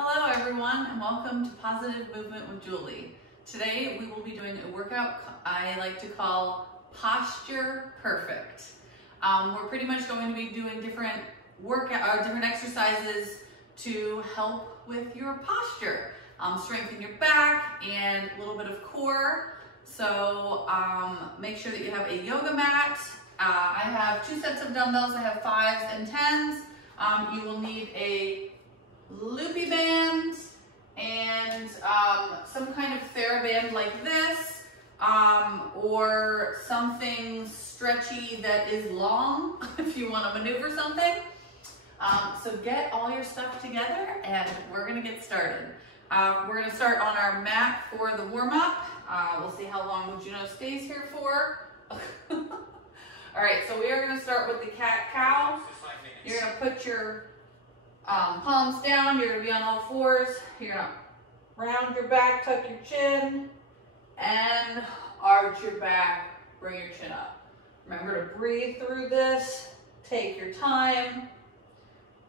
Hello everyone and welcome to Positive Movement with Julie. Today we will be doing a workout I like to call Posture Perfect. We're pretty much going to be doing different exercises to help with your posture. Strengthen your back and a little bit of core. So make sure that you have a yoga mat. I have 2 sets of dumbbells. I have 5s and 10s. You will need a loopy band and some kind of TheraBand like this, or something stretchy that is long if you want to maneuver something. So get all your stuff together and we're gonna get started. We're gonna start on our mat for the warm-up. We'll see how long Juno stays here for. All right, so we are gonna start with the cat-cow. You're gonna put your palms down, you're gonna be on all fours. You're gonna round your back, tuck your chin, and arch your back, bring your chin up. Remember to breathe through this, take your time,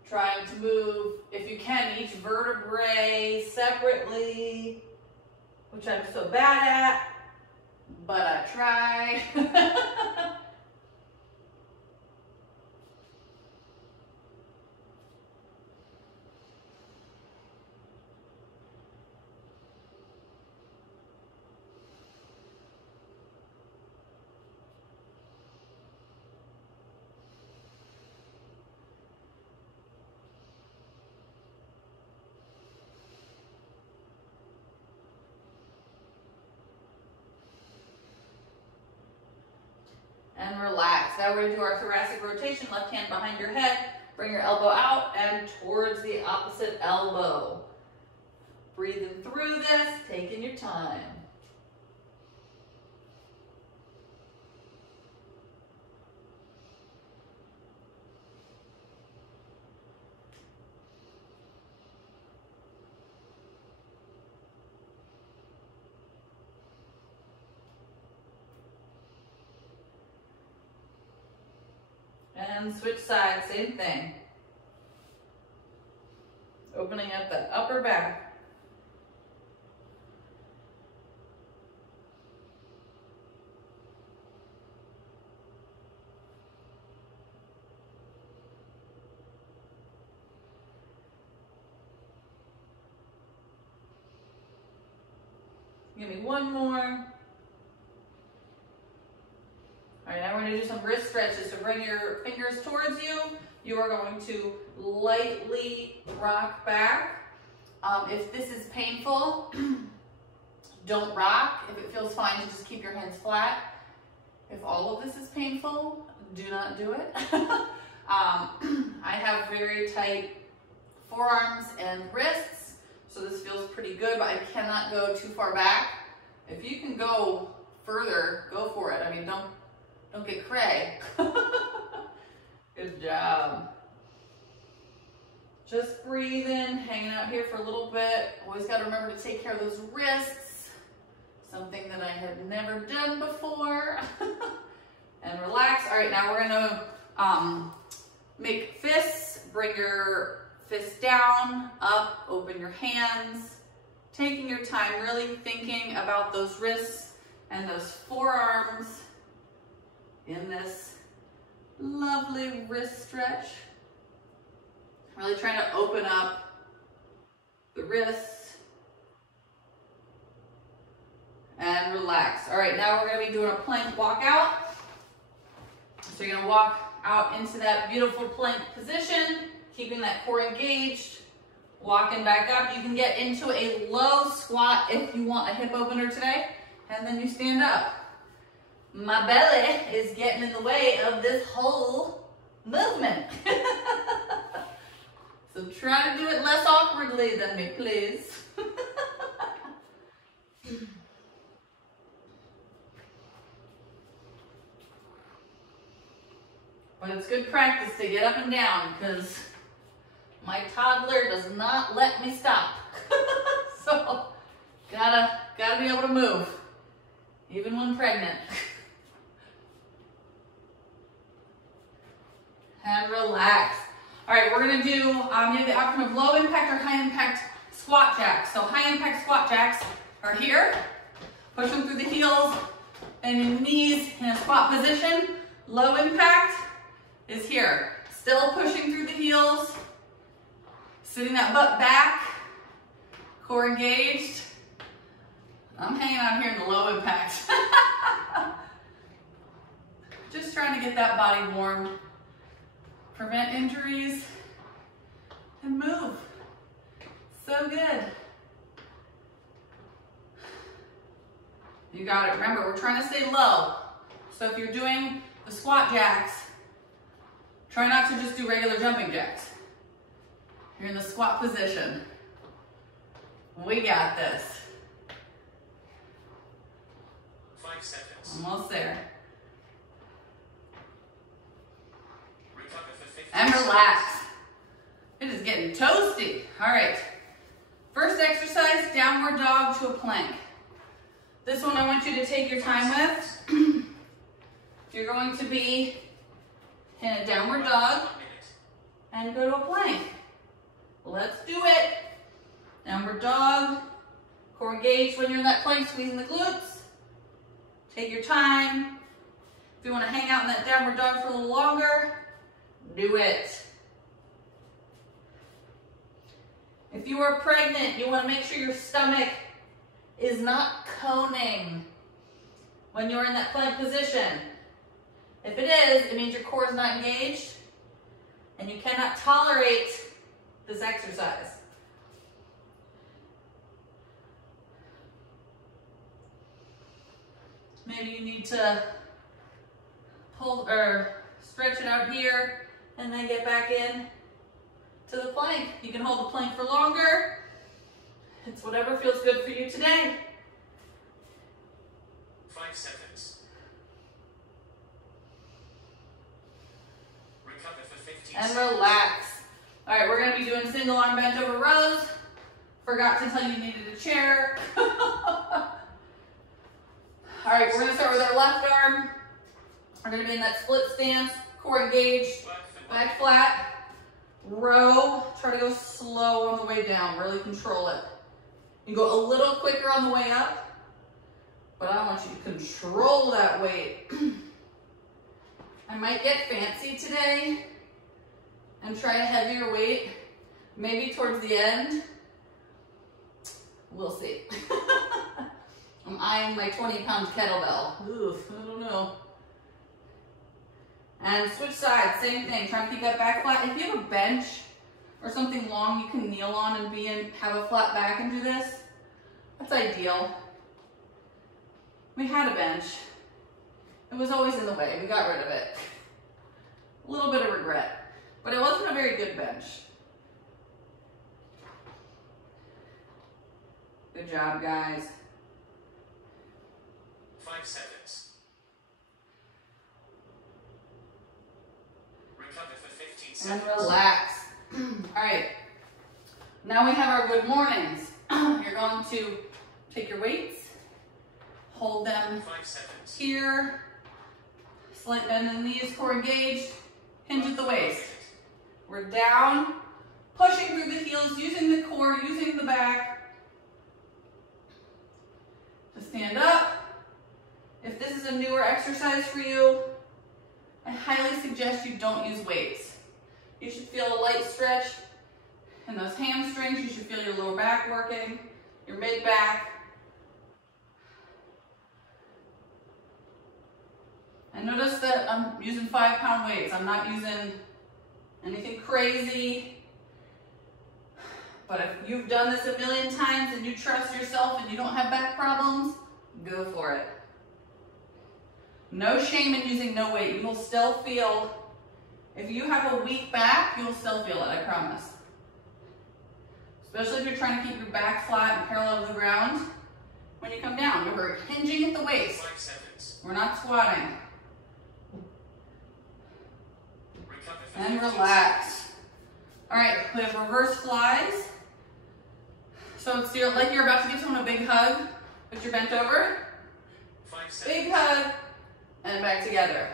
trying to move, if you can, each vertebrae separately, which I'm so bad at, but I try. And relax. Now we're going to do our thoracic rotation, left hand behind your head, bring your elbow out and towards the opposite elbow. Breathing through this, taking your time. And switch sides, same thing. Opening up the upper back. Give me one more. All right, now we're going to do some wrist stretches. So bring your fingers towards you. You are going to lightly rock back. If this is painful, don't rock. If it feels fine, just keep your hands flat. If all of this is painful, do not do it. I have very tight forearms and wrists, so this feels pretty good, but I cannot go too far back. If you can go further, go for it. I mean, don't get cray. Good job. Just breathe in, hanging out here for a little bit. Always got to remember to take care of those wrists. Something that I have never done before. And relax. All right, now we're going to make fists. Bring your fists down, up, open your hands. Taking your time, really thinking about those wrists and those forearms in this lovely wrist stretch. Really trying to open up the wrists and relax. All right, now we're going to be doing a plank walk out. So you're going to walk out into that beautiful plank position, keeping that core engaged, walking back up. You can get into a low squat if you want a hip opener today, and then you stand up. My belly is getting in the way of this whole movement. So try to do it less awkwardly than me, please. But it's good practice to get up and down because my toddler does not let me stop. So gotta be able to move, even when pregnant. And relax. All right, we're gonna do, you have the option of low impact or high impact squat jacks. So high impact squat jacks are here. Push them through the heels, bending the knees in a squat position. Low impact is here. Still pushing through the heels, sitting that butt back, core engaged. I'm hanging out here in the low impact. Just trying to get that body warm, prevent injuries, and move. So good. You got it. Remember, we're trying to stay low. So if you're doing the squat jacks, try not to just do regular jumping jacks. You're in the squat position. We got this. 5 seconds. Almost there. Recover for 15 And relax. It is getting toasty. All right. First exercise, downward dog to a plank. This one I want you to take your time with. You're going to be in a downward dog and go to a plank. Let's do it. Downward dog. Core engaged when you're in that plank, squeezing the glutes. Take your time. If you want to hang out in that downward dog for a little longer, do it. If you are pregnant, you want to make sure your stomach is not coning when you're in that plank position. If it is, it means your core is not engaged and you cannot tolerate this exercise. Maybe you need to pull or stretch it out here and then get back in to the plank. You can hold the plank for longer. It's whatever feels good for you today. 5 seconds. Recover for 15 And seconds. relax. All right, we're gonna be doing single arm bent over rows. Forgot to tell you needed a chair. All right, we're gonna start with our left arm. We're gonna be in that split stance, core engaged, back flat, row. Try to go slow on the way down, really control it. You go a little quicker on the way up, but I want you to control that weight. I might get fancy today and try a heavier weight, maybe towards the end. We'll see. I'm eyeing my 20-pound kettlebell. Oof, I don't know. And switch sides, same thing. Try to keep that back flat. If you have a bench or something long you can kneel on and have a flat back and do this, that's ideal. We had a bench. It was always in the way. We got rid of it. A little bit of regret, but it wasn't a very good bench. Good job, guys. 5 seconds. Recover for 15 And seconds. relax. All right. Now we have our good mornings. You're going to take your weights, hold them 5 seconds. here, slight bend in the knees, core engaged, hinge at the waist. We're down, pushing through the heels, using the core, using the back to stand up. If this is a newer exercise for you, I highly suggest you don't use weights. You should feel a light stretch in those hamstrings. You should feel your lower back working, your mid back. And notice that I'm using 5-pound weights. I'm not using anything crazy. But if you've done this a million times and you trust yourself and you don't have back problems, go for it. No shame in using no weight. You will still feel, if you have a weak back, you'll still feel it, I promise. Especially if you're trying to keep your back flat and parallel to the ground. When you come down, remember, hinging at the waist. 5 seconds. We're not squatting. Recover for And 15 relax. All right, we have reverse flies. So it's like you're about to give someone a big hug, but you're bent over. 5 seconds. Big hug, and back together.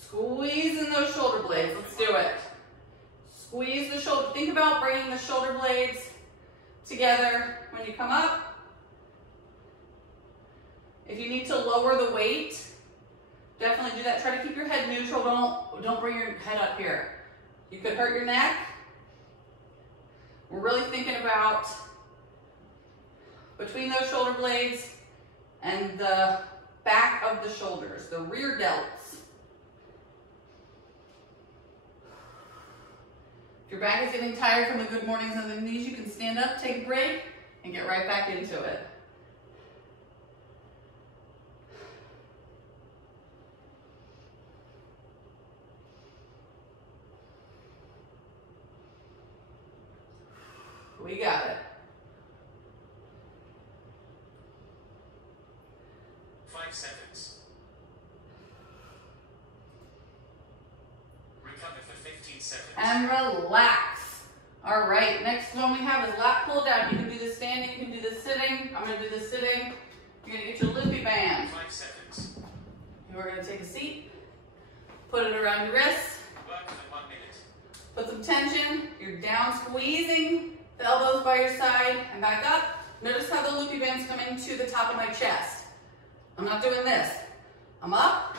Squeeze in those shoulder blades. Let's do it. Squeeze the shoulder. Think about bringing the shoulder blades together when you come up. If you need to lower the weight, definitely do that. Try to keep your head neutral. Don't bring your head up here. You could hurt your neck. We're really thinking about between those shoulder blades and the back of the shoulders, the rear delts. If your back is getting tired from the good mornings and the knees, you can stand up, take a break, and get right back into it. We got it. 5 seconds. Recover for 15 seconds. And relax. All right, next one we have is lat pull down. You can do this standing, you can do this sitting. I'm gonna do this sitting. You're gonna get your loopy band. 5 seconds. We're gonna take a seat, put it around your wrists, Work for 1 minute. put some tension. You're down squeezing the elbows by your side and back up. Notice how the loopy band's coming to the top of my chest. I'm not doing this. I'm up,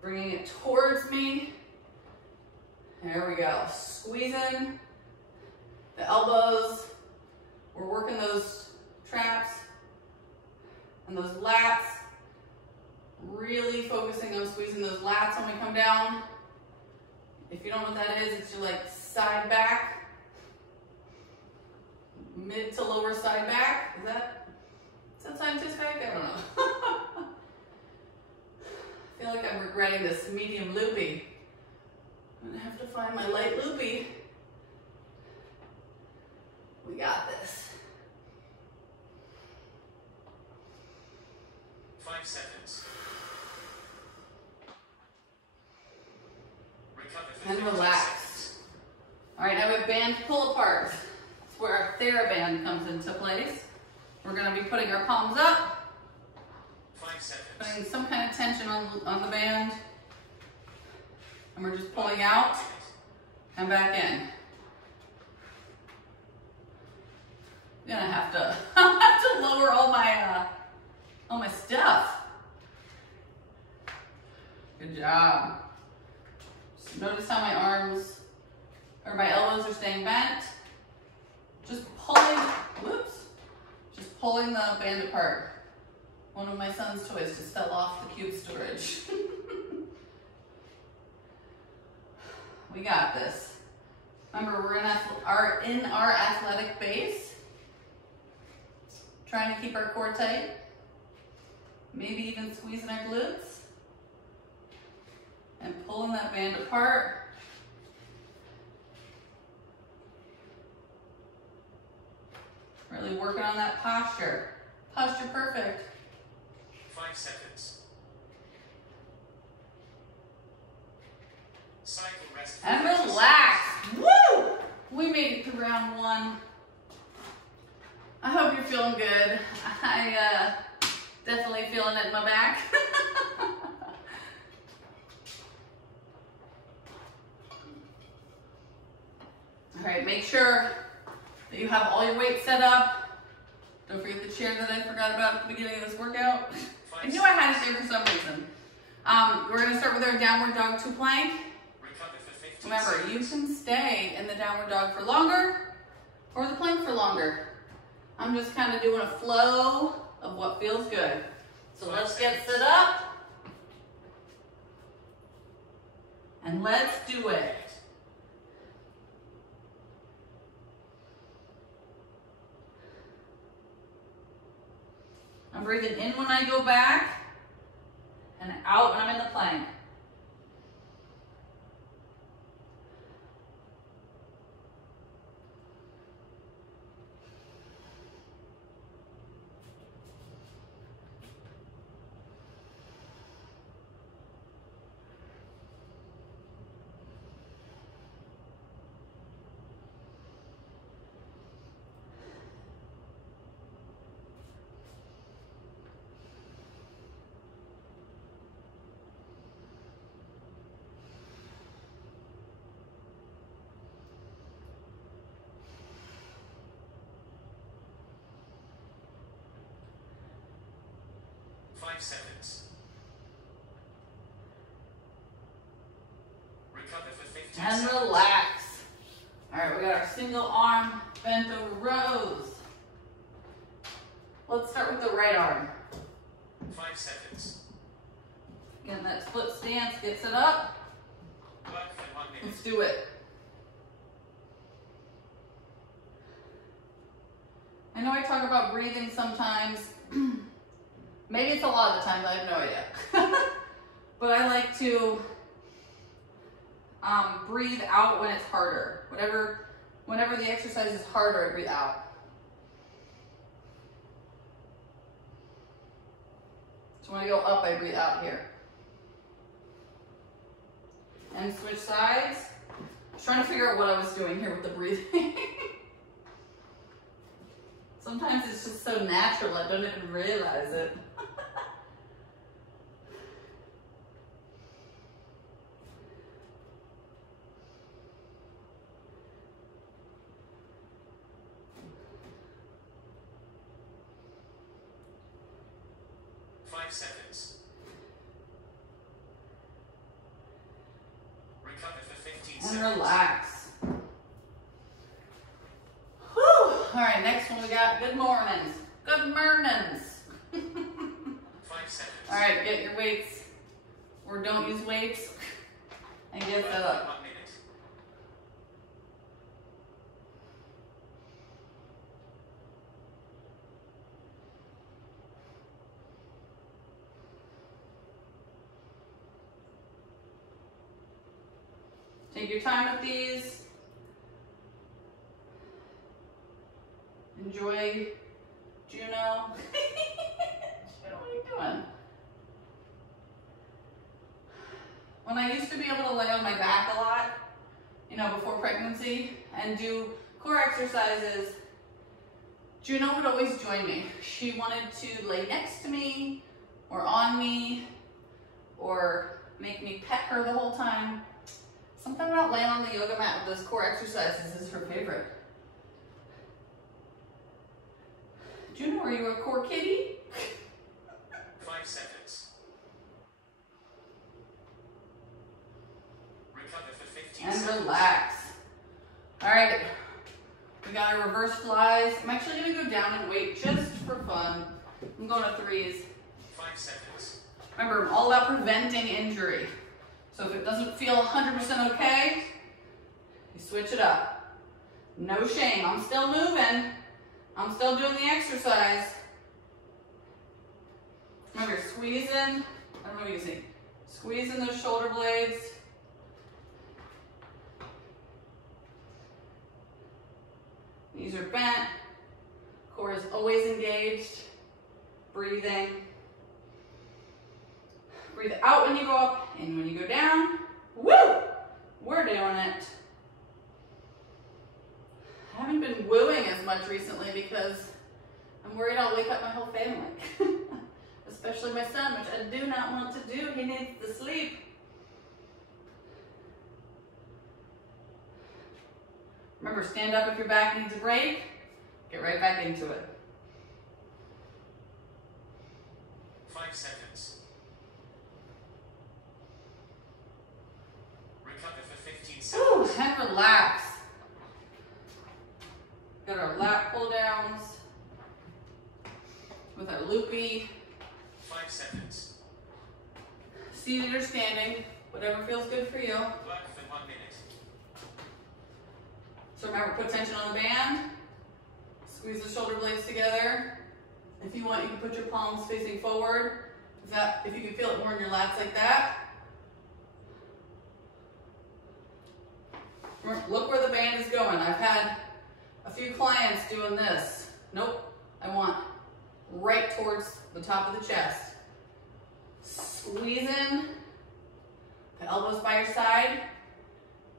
bringing it towards me. There we go. Squeezing the elbows. We're working those traps and those lats. Really focusing on squeezing those lats when we come down. If you don't know what that is, it's your like side back. Mid to lower side back. Is that scientific? I don't know. I feel like I'm regretting this medium loopy. I'm gonna have to find my light loopy. We got this. 5 seconds. Recover for And 15 relax. seconds. All right, now we have band pull apart. It's where our TheraBand comes into place. We're gonna be putting our palms up, 5 seconds. putting some kind of tension on the band. And we're just pulling out and back in. I'm gonna have to lower all my stuff. Good job. So notice how my arms or my elbows are staying bent. Just pulling the band apart. One of my son's toys just fell off the cube storage. We got this. Remember, we're in our athletic base. Trying to keep our core tight. Maybe even squeezing our glutes. And pulling that band apart. Really working on that posture. Posture perfect. 5 seconds. Cycle rest. for And 30 relax. seconds. Woo! We made it to round 1. I hope you're feeling good. I definitely feeling it in my back. All right, make sure that you have all your weight set up. Don't forget the chair that I forgot about at the beginning of this workout. I knew I had it there for some reason. We're gonna start with our downward dog 2 plank. Recover for 15 Remember, seconds. you can stay in the downward dog for longer or the plank for longer. I'm just kind of doing a flow of what feels good. So let's get set up and let's do it. I'm breathing in when I go back and out when I'm in the plank. 5 seconds. Recover for 15 And seconds. relax. All right, we got our single arm bent over rows. Let's start with the right arm. 5 seconds. Again, that split stance gets it up. Work for 1 minute. Let's do it. I know I talk about breathing sometimes. Maybe it's a lot of the times, I have no idea. But I like to breathe out when it's harder. Whenever the exercise is harder, I breathe out. So when I go up, I breathe out here. And switch sides. I was trying to figure out what I was doing here with the breathing. Sometimes it's just so natural, I don't even realize it. 5 seconds. Recover for 15 And seconds. relax. Whew. All right, next one we got good mornings. Good mornings. 5 seconds. All right, get your weights, or don't use weights, and get Work that for up. 1 minute. Take your time with these. Enjoy Juno. Juno, what are you doing? When I used to be able to lay on my back a lot, before pregnancy, and do core exercises, Juno would always join me. She wanted to lay next to me, or on me, or make me pet her the whole time. Something about laying on the yoga mat with those core exercises is her favorite. Juno, are you a core kitty? 5 seconds. Recover for 15 And seconds. relax. All right, we got our reverse flies. I'm actually gonna go down and weight just for fun. I'm going to 3s. 5 seconds. Remember, I'm all about preventing injury. So if it doesn't feel 100% okay, you switch it up. No shame, I'm still moving. I'm still doing the exercise. Remember, squeezing, I don't know what you see. Squeezing those shoulder blades. Knees are bent. Core is always engaged. Breathing. Breathe out when you go up, in when you go down. Woo! We're doing it. I haven't been wooing as much recently because I'm worried I'll wake up my whole family. Especially my son, which I do not want to do. He needs to sleep. Remember, stand up if your back needs a break. Get right back into it. 5 seconds. Recover for 15 Whew, seconds. and relax. Got our lat pull downs with our loopy. 5 seconds. Seated or standing, whatever feels good for you. Work for 1 minute. So remember, put tension on the band. Squeeze the shoulder blades together. If you want, you can put your palms facing forward. If you can feel it more in your lats like that. Look where the band is going. I've had a few clients doing this. Nope, I want right towards the top of the chest. Squeeze in, the elbows by your side.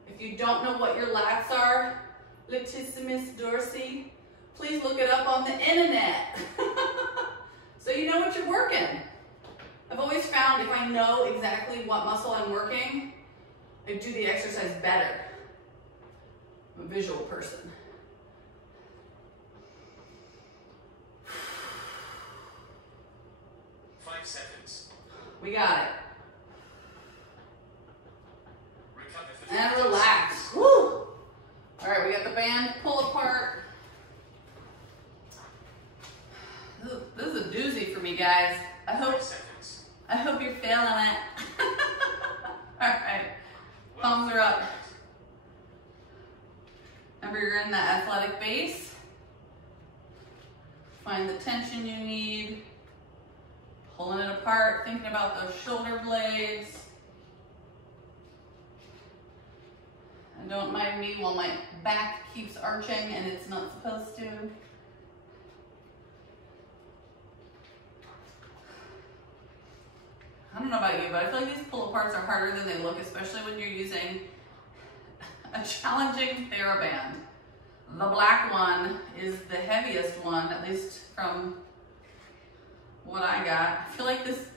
If you don't know what your lats are, latissimus dorsi, please look it up on the internet. So you know what you're working. I've always found if I know exactly what muscle I'm working, I do the exercise better. I'm a visual person. seconds. We got it. Recover for And 15 relax. seconds. Woo! All right, we got the band pull apart. This is a doozy for me, guys. I 5 seconds. hope you're feeling it. All right, palms are up. Remember, you're in that athletic base. Find the tension you need. Pulling it apart, thinking about those shoulder blades. And don't mind me while my back keeps arching and it's not supposed to. I don't know about you, but I feel like these pull-aparts are harder than they look, especially when you're using a challenging TheraBand. The black one is the heaviest one, at least from what I got. I feel like this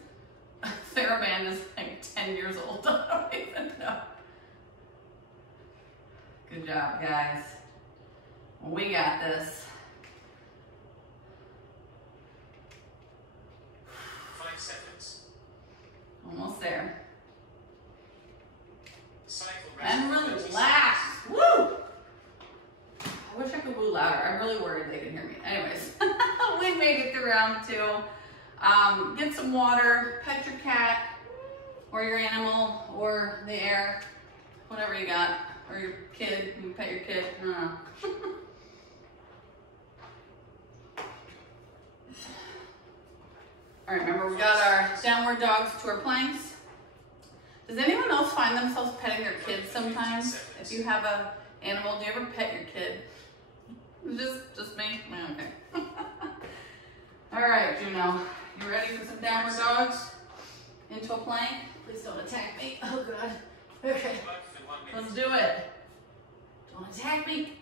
TheraBand is like 10 years old. I don't even know. Good job, guys. We got this. 5 seconds. Almost there. Cycle And rest for 30 relax. seconds. Woo! I wish I could woo louder. I'm really worried they can hear me. Anyways, we made it through round 2. Get some water, pet your cat, or your animal, or the air, whatever you got, or your kid. You can pet your kid. I don't know. All right, remember we got our downward dogs to our planks. Does anyone else find themselves petting their kids sometimes? If you have a animal, do you ever pet your kid? Just me? Okay. All right, Juno, you ready for some downward dogs? Into a plank? Please don't attack me. Oh God. Okay, Work for 1 minute. let's do it. Don't attack me.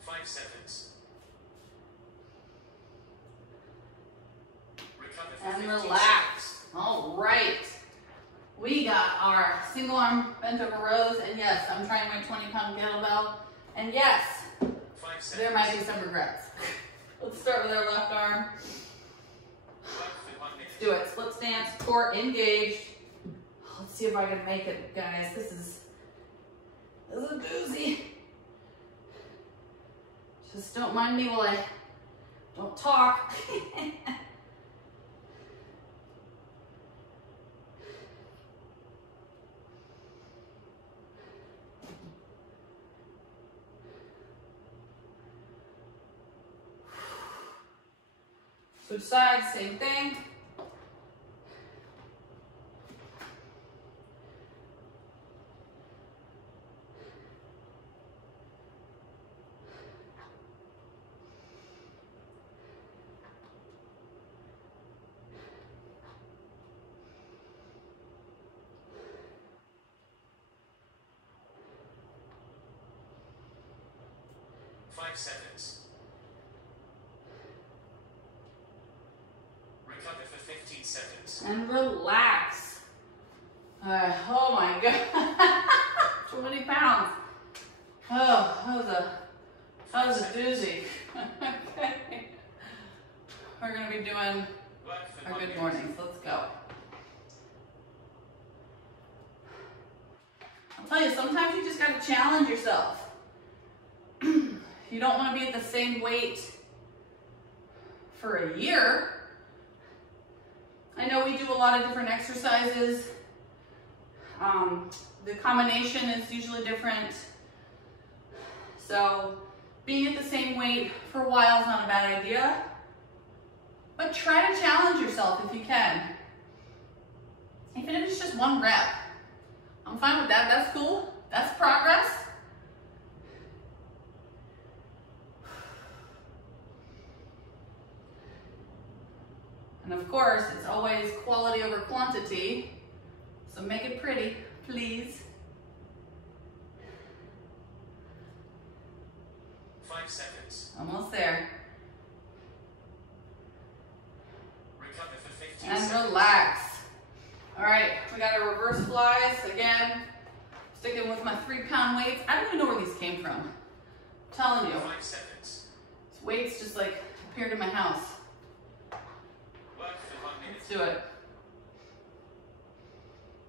5 seconds. Recover for And 15 relax. All right. We got our single arm bent over rows, and yes, I'm trying my 20-pound kettlebell, and yes, seconds. 5 seconds. there might be some regrets. Let's start with our left arm. Work for 1 minute. Let's do it. Split stance, core engaged. Let's see if I can make it, guys. This is a doozy. Just don't mind me while I don't talk. Switch sides, same thing. Five seconds. Recover for 15 seconds. And relax. Oh my God. 20 pounds. Oh, that was a doozy. Okay. We're gonna be doing Work for our 1 good minute. mornings. Let's go. I'll tell you, sometimes you just gotta challenge yourself. You don't want to be at the same weight for a year. I know we do a lot of different exercises. The combination is usually different. So being at the same weight for a while is not a bad idea, but try to challenge yourself if you can. Even if it's just 1 rep. I'm fine with that, that's cool, that's progress. And of course, it's always quality over quantity, so make it pretty, please. 5 seconds. Almost there. Recover for 15 And seconds. relax. All right, we got our reverse flies. Again, sticking with my 3-pound weights. I don't even know where these came from. I'm telling you, 5 seconds. these weights just like appeared in my house. Work for 1 minute. Let's do it.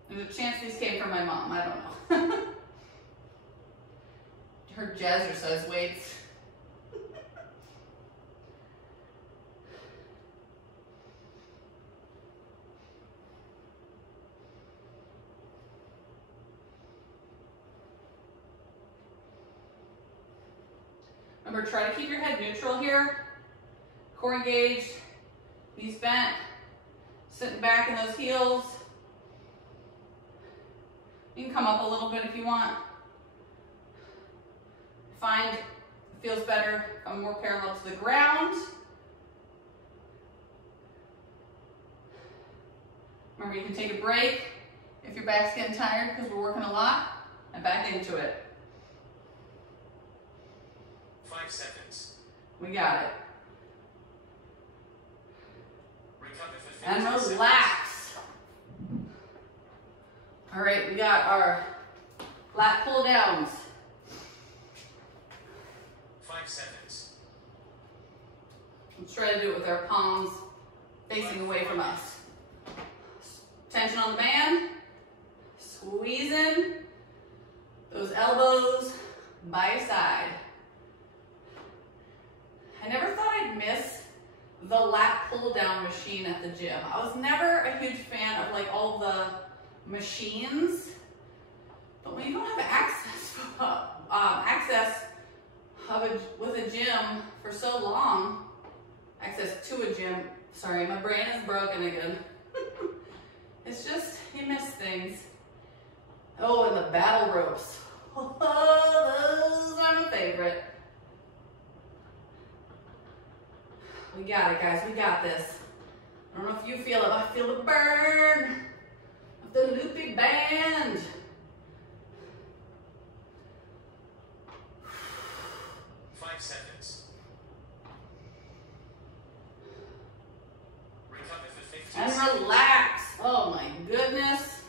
There's a chance these came from my mom, I don't know. Her jazzercise weights. Remember, try to keep your head neutral here. Core engaged, knees bent, sitting back in those heels. You can come up a little bit if you want. Find it feels better if I'm more parallel to the ground. Remember, you can take a break if your back's getting tired because we're working a lot, and back into it. 5 seconds. We got it. Recover for 15 And seconds. relax. All right, we got our lat pull downs. 5 seconds. Let's try to do it with our palms facing away from us. Tension on the band. Squeezing those elbows by your side. I never thought I'd miss the lat pull down machine at the gym. I was never a huge fan of like all the machines, but when you don't have access with a gym for so long, access to a gym, sorry, my brain is broken again. It's just, you miss things. Oh, and the battle ropes. Oh, those are my favorite. We got it, guys. We got this. I don't know if you feel it, but I feel the burn of the loopy band. 5 seconds. Recover for 15 And seconds. relax. Oh my goodness.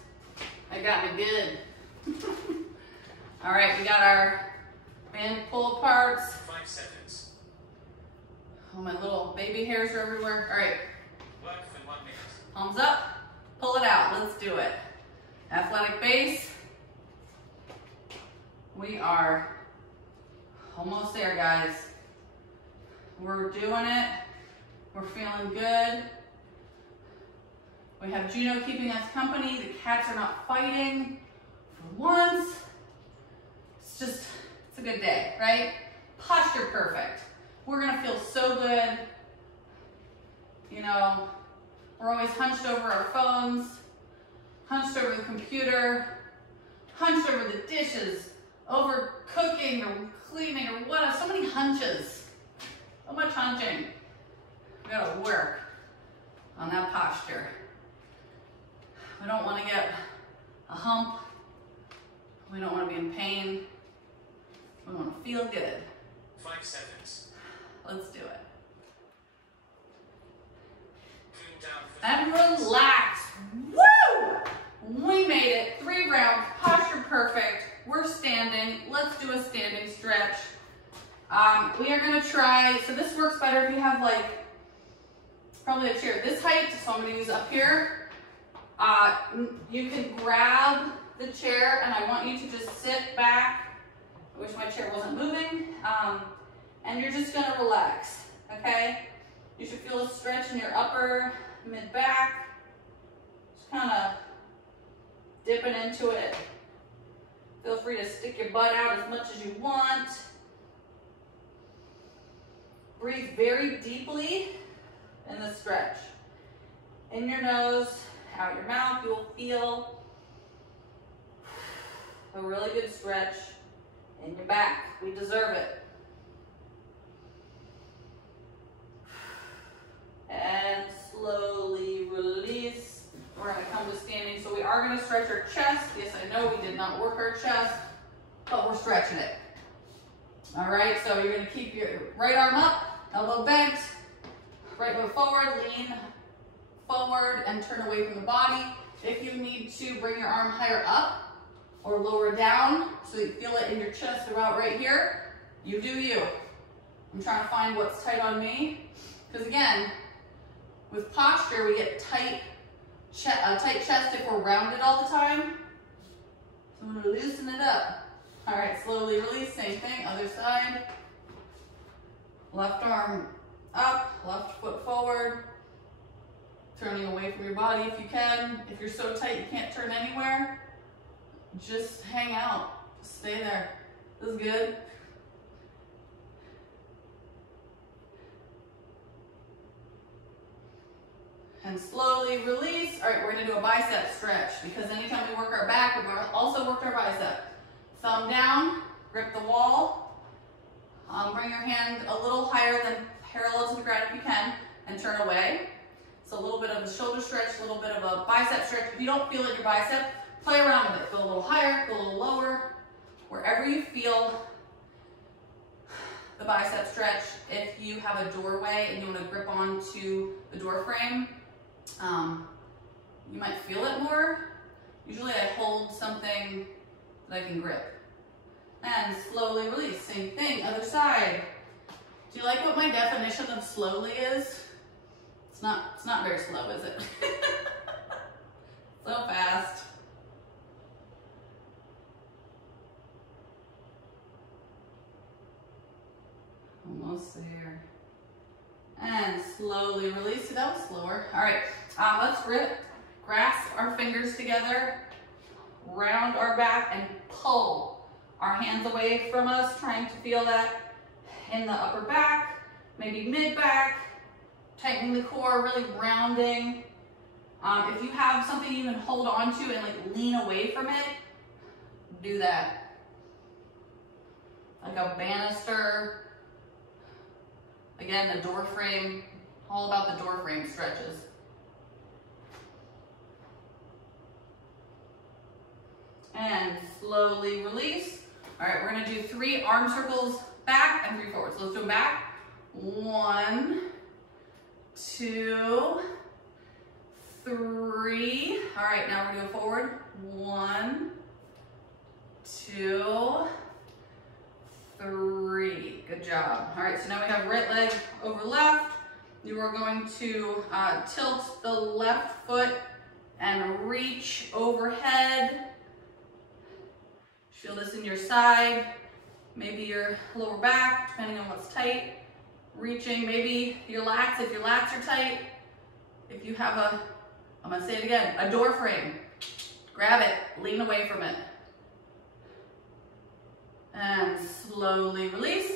That got me good. All right, we got our band pull aparts. 5 seconds. Oh, my little baby hairs are everywhere. All right, Work for 1 minute. palms up, pull it out. Let's do it. Athletic base. We are almost there, guys. We're doing it. We're feeling good. We have Juno keeping us company. The cats are not fighting for once. It's a good day, right? Posture perfect. We're gonna feel so good. You know, we're always hunched over our phones, hunched over the computer, hunched over the dishes, over cooking or cleaning or whatever. So many hunches. So much hunching. We gotta work on that posture. We don't want to get a hump. We don't want to be in pain. We want to feel good. 5 seconds. Let's do it. Cool down for And relax. Woo! We made it. 3 rounds. Posture perfect. We're standing. Let's do a standing stretch. We are going to try, so this works better if you have like, probably a chair this height, so I'm going to use up here. You can grab the chair, and I want you to just sit back. I wish my chair wasn't moving. And you're just gonna relax, okay? You should feel a stretch in your upper, mid-back. Just kind of dipping into it. Feel free to stick your butt out as much as you want. breathe very deeply in the stretch. In your nose, out your mouth, you will feel a really good stretch in your back. We deserve it. And slowly release. We're going to come to standing. So we are going to stretch our chest. Yes, I know we did not work our chest, but we're stretching it. All right, so you're going to keep your right arm up, elbow bent, right foot forward, lean forward and turn away from the body. If you need to bring your arm higher up or lower down so you feel it in your chest about right here, you do you. I'm trying to find what's tight on me. Because again, with posture, we get tight chest if we're rounded all the time. So I'm going to loosen it up. All right, slowly release, same thing, other side. Left arm up, left foot forward. Turning away from your body if you can. If you're so tight you can't turn anywhere, just hang out, just stay there. This is good. And slowly release. All right, we're gonna do a bicep stretch because anytime we work our back, we've also worked our bicep. Thumb down, grip the wall. Bring your hand a little higher than parallel to the ground if you can, and turn away. So a little bit of a shoulder stretch, a little bit of a bicep stretch. If you don't feel it in your bicep, play around with it. Go a little higher, go a little lower. Wherever you feel the bicep stretch. If you have a doorway and you want to grip onto the door frame, you might feel it more. Usually I hold something that I can grip. And slowly release, same thing, other side. Do you like what my definition of slowly is? It's not very slow, is it? So fast. Almost there. And slowly release it out, slower. All right, let's grasp our fingers together, round our back and pull our hands away from us, trying to feel that in the upper back, maybe mid-back, tightening the core, really rounding. If you have something you can hold on to and like lean away from it, do that. Like a banister. Again, the door frame, all about the door frame stretches. And slowly release. All right, we're gonna do 3 arm circles back and 3 forward. So let's do them back. 1, 2, 3. All right, now we're gonna go forward. 1, 2, 3. Good job. All right, so now we have right leg over left. You are going to tilt the left foot and reach overhead. Feel this in your side, maybe your lower back, depending on what's tight. Reaching, maybe your lats, if your lats are tight. If you have a, I'm gonna say it again, a door frame, grab it, lean away from it. And slowly release.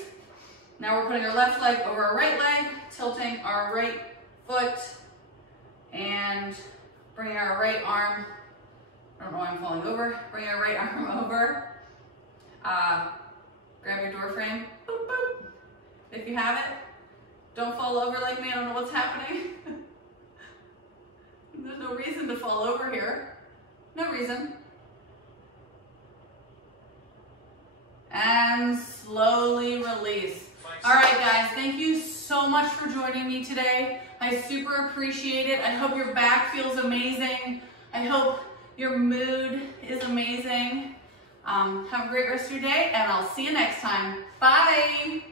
Now we're putting our left leg over our right leg, tilting our right foot, and bringing our right arm, I don't know why I'm falling over, bring our right arm over. Grab your door frame, boop, boop. If you have it, don't fall over like me, I don't know what's happening. There's no reason to fall over here, no reason. And slowly release. All right, guys, thank you so much for joining me today. I super appreciate it. I hope your back feels amazing. I hope your mood is amazing. Have a great rest of your day, and I'll see you next time. Bye.